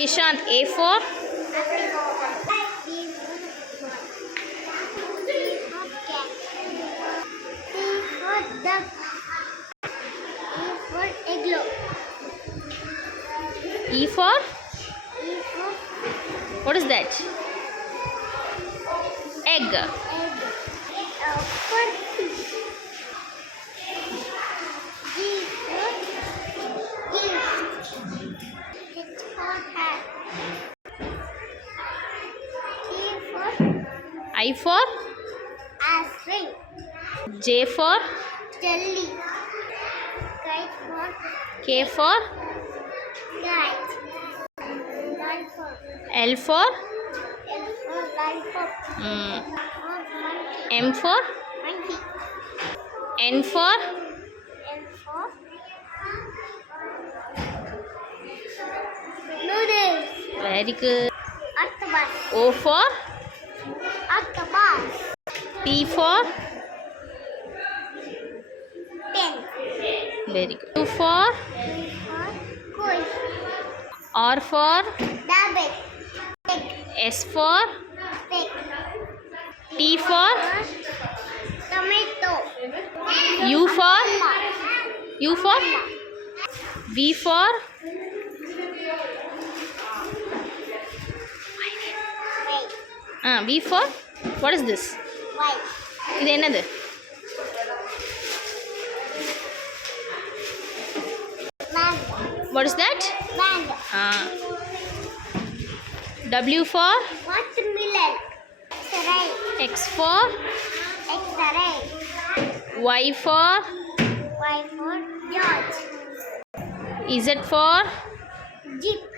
Kishant, A for duck. E for E for what is that? Egg. egg. For fish. G for gift. H for hat. I for Ice cream. J for Jelly. K for Kite. L for Lollipop. M for Monkey. N for N for noodles. very good. Octopus. O for Octopus. P for Pen. very good. Q for Q for quiz. R for Rabbit. Pig. S for Pig. T for Tomato. U for V for Wait. V for what is this? White. இது என்னது? Mango. What is that? Mango. W for Watermelon. X-ray. X for X-ray. Y for Y for George. Z for Jeep.